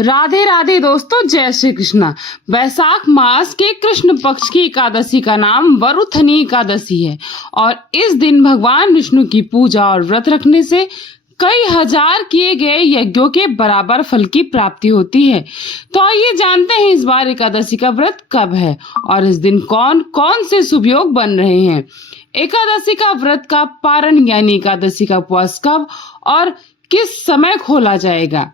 राधे राधे दोस्तों, जय श्री कृष्णा। वैशाख मास के कृष्ण पक्ष की एकादशी का नाम वरुथनी एकादशी है और इस दिन भगवान विष्णु की पूजा और व्रत रखने से कई हजार किए गए यज्ञों के बराबर फल की प्राप्ति होती है। तो आइए जानते हैं इस बार एकादशी का व्रत कब है और इस दिन कौन कौन से शुभ योग बन रहे हैं। एकादशी का व्रत का पारण यानी एकादशी का उपवास कब और किस समय खोला जाएगा।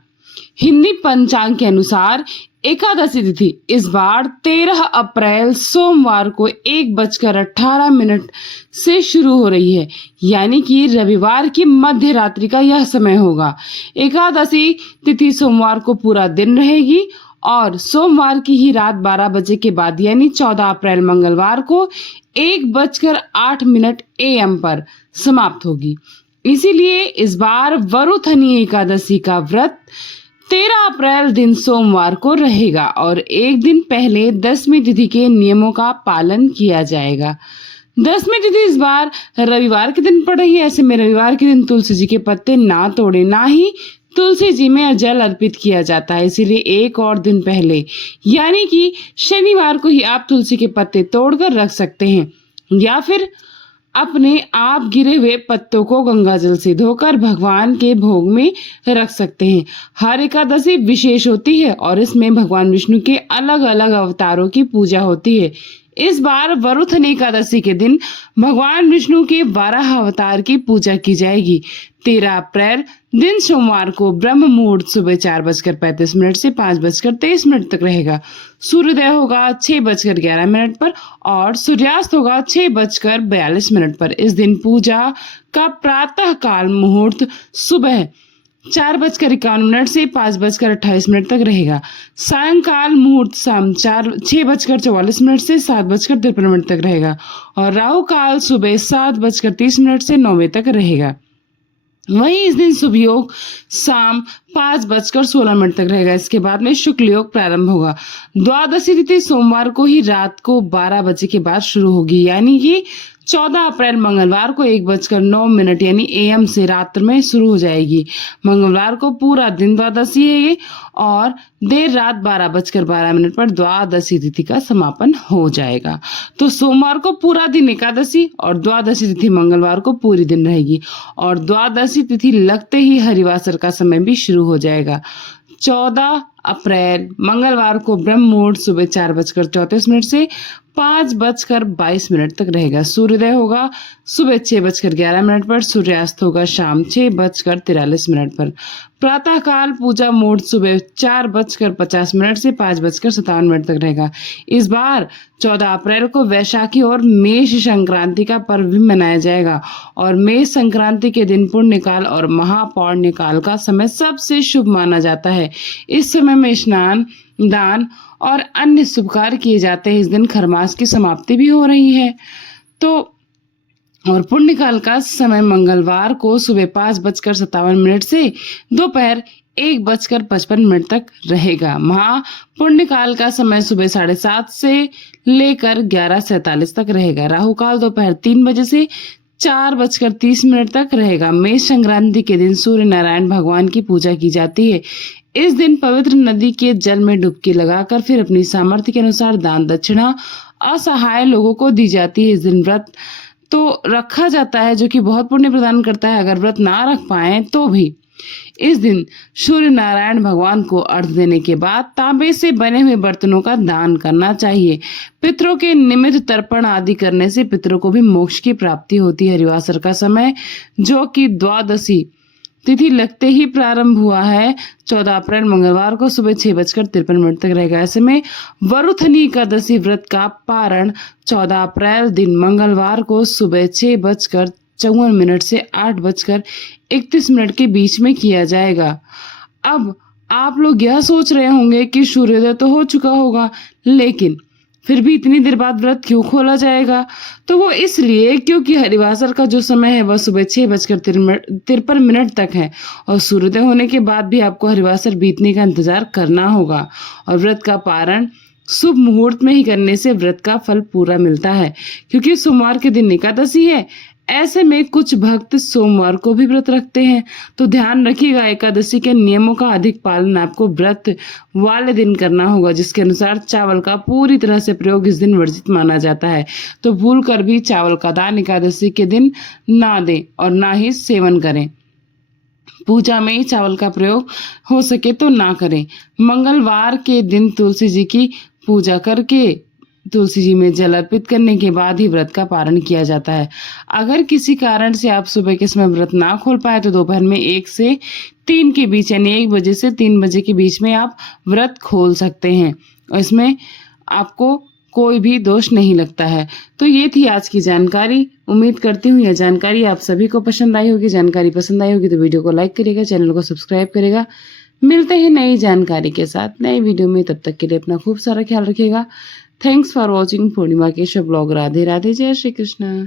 हिंदी पंचांग के अनुसार एकादशी तिथि इस बार 13 अप्रैल सोमवार को 1:18 से शुरू हो रही है, यानी कि रविवार की मध्य रात्रि का यह समय होगा। एकादशी तिथि सोमवार को पूरा दिन रहेगी और सोमवार की ही रात 12 बजे के बाद यानी 14 अप्रैल मंगलवार को 1:08 AM पर समाप्त होगी। इसीलिए इस बार वरुथनी एकादशी का व्रत 13 अप्रैल दिन सोमवार को रहेगा और एक दिन पहले 10वीं तिथि के नियमों का पालन किया जाएगा। 10वीं तिथि इस बार रविवार के दिन पड़ रही है। ऐसे में रविवार के दिन तुलसी जी के पत्ते ना तोड़े, ना ही तुलसी जी में जल अर्पित किया जाता है। इसीलिए एक और दिन पहले यानी कि शनिवार को ही आप तुलसी के पत्ते तोड़कर रख सकते हैं या फिर अपने आप गिरे हुए पत्तों को गंगा जल से धोकर भगवान के भोग में रख सकते हैं। हर एकादशी विशेष होती है और इसमें भगवान विष्णु के अलग अलग अवतारों की पूजा होती है। इस बार वरुथनी एकादशी के दिन भगवान विष्णु के 12 अवतार की पूजा की जाएगी। 13 अप्रैल दिन सोमवार को ब्रह्म मुहूर्त सुबह 4:35 से 5:23 तक रहेगा। सूर्योदय होगा 6:11 पर और सूर्यास्त होगा 6:42 पर। इस दिन पूजा का प्रातः काल मुहूर्त सुबह 4:51 से 5:28 तक रहेगा। सायंकाल मुहूर्त शाम 6:44 से 7:53 तक रहेगा और राहु काल सुबह 7:30 से 9 बजे तक रहेगा। वहीं इस दिन शुभ योग शाम 5:16 तक रहेगा। इसके बाद में शुक्ल योग प्रारंभ होगा। द्वादशी तिथि सोमवार को ही रात को 12 बजे के बाद शुरू होगी, यानी कि 14 अप्रैल मंगलवार को 1:09 यानी AM से रात्र में शुरू हो जाएगी। मंगलवार को पूरा दिन द्वादशी है और देर रात 12:12 पर द्वादशी तिथि का समापन हो जाएगा। तो सोमवार को पूरा दिन एकादशी और द्वादशी तिथि मंगलवार को पूरी दिन रहेगी और द्वादशी तिथि लगते ही हरिवासर का समय भी शुरू हो जाएगा। 14 अप्रैल मंगलवार को ब्रह्म मुहूर्त सुबह 4:34 से 5:22 तक रहेगा। सूर्योदय होगा सुबह 6:11 पर, सूर्यास्त होगा शाम 6:43 पर। प्रातः काल पूजा मुहूर्त सुबह 4:50 से 5:57 तक रहेगा। इस बार 14 अप्रैल को वैशाखी और मेष संक्रांति का पर्व भी मनाया जाएगा और मेष संक्रांति के दिन पुण्य काल और महापौर्ण्य काल का समय सबसे शुभ माना जाता है। इस समय में स्नान, दान और अन्य शुभ कार्य किए जाते हैं। इस दिन खरमास की समाप्ति भी हो रही है। तो और पुण्य काल का समय मंगलवार को सुबह 5:57 से दोपहर 1:55 तक रहेगा। पुण्य काल का समय सुबह 7:30 से लेकर 11:47 तक रहेगा। राहु काल दोपहर 3 बजे से 4:30 तक रहेगा। मेष संक्रांति के दिन सूर्य नारायण भगवान की पूजा की जाती है। इस दिन पवित्र नदी के जल में डुबकी लगाकर फिर अपनी सामर्थ्य के अनुसार दान दक्षिणा असहाय लोगों को दी जाती है। इस दिन व्रत तो रखा जाता है जो कि बहुत पुण्य प्रदान करता है। अगर व्रत ना रख पाए तो भी इस दिन सूर्य नारायण भगवान को अर्घ्य देने के बाद तांबे से बने हुए बर्तनों का दान करना चाहिए। पितरों के निमित्त तर्पण आदि करने से पितरों को भी मोक्ष की प्राप्ति होती है। हरिवासर का समय जो कि द्वादशी तिथि लगते ही प्रारंभ हुआ है 14 अप्रैल मंगलवार को सुबह 6:53 तक रहेगा। ऐसे में वरुथनी एकादशी व्रत का पारण 14 अप्रैल दिन मंगलवार को सुबह 6:54 से 8:31 के बीच में किया जाएगा। अब आप लोग यह सोच रहे होंगे कि सूर्योदय तो हो चुका होगा, लेकिन फिर भी इतनी देर बाद व्रत क्यों खोला जाएगा। तो वो इसलिए क्योंकि हरिवासर का जो समय है वह सुबह 6:53 तक है और सूर्योदय होने के बाद भी आपको हरिवासर बीतने का इंतजार करना होगा और व्रत का पारण शुभ मुहूर्त में ही करने से व्रत का फल पूरा मिलता है। क्योंकि सोमवार के दिन एकादशी है, ऐसे में कुछ भक्त सोमवार को भी व्रत रखते हैं, तो ध्यान रखिएगा एकादशी के नियमों का अधिक पालन आपको व्रत वाले दिन करना होगा, जिसके अनुसार चावल का पूरी तरह से प्रयोग इस दिन वर्जित माना जाता है। तो भूल कर भी चावल का दान एकादशी के दिन ना दें और ना ही सेवन करें। पूजा में चावल का प्रयोग हो सके तो ना करें। मंगलवार के दिन तुलसी जी की पूजा करके तुलसी जी में जल अर्पित करने के बाद ही व्रत का पारण किया जाता है। अगर किसी कारण से आप सुबह के समय व्रत ना खोल पाए तो दोपहर में 1 से 3 के बीच यानी 1 बजे से 3 बजे के बीच में आप व्रत खोल सकते हैं और इसमें आपको कोई भी दोष नहीं लगता है। तो ये थी आज की जानकारी। उम्मीद करती हूँ यह जानकारी आप सभी को पसंद आई होगी। जानकारी पसंद आई होगी तो वीडियो को लाइक करिएगा, चैनल को सब्सक्राइब करेगा। मिलते हैं नई जानकारी के साथ नए वीडियो में, तब तक के लिए अपना खूब सारा ख्याल रखिएगा। Thanks for watching Purnima Keshav blog. Radhe Radhe, जय श्री कृष्ण।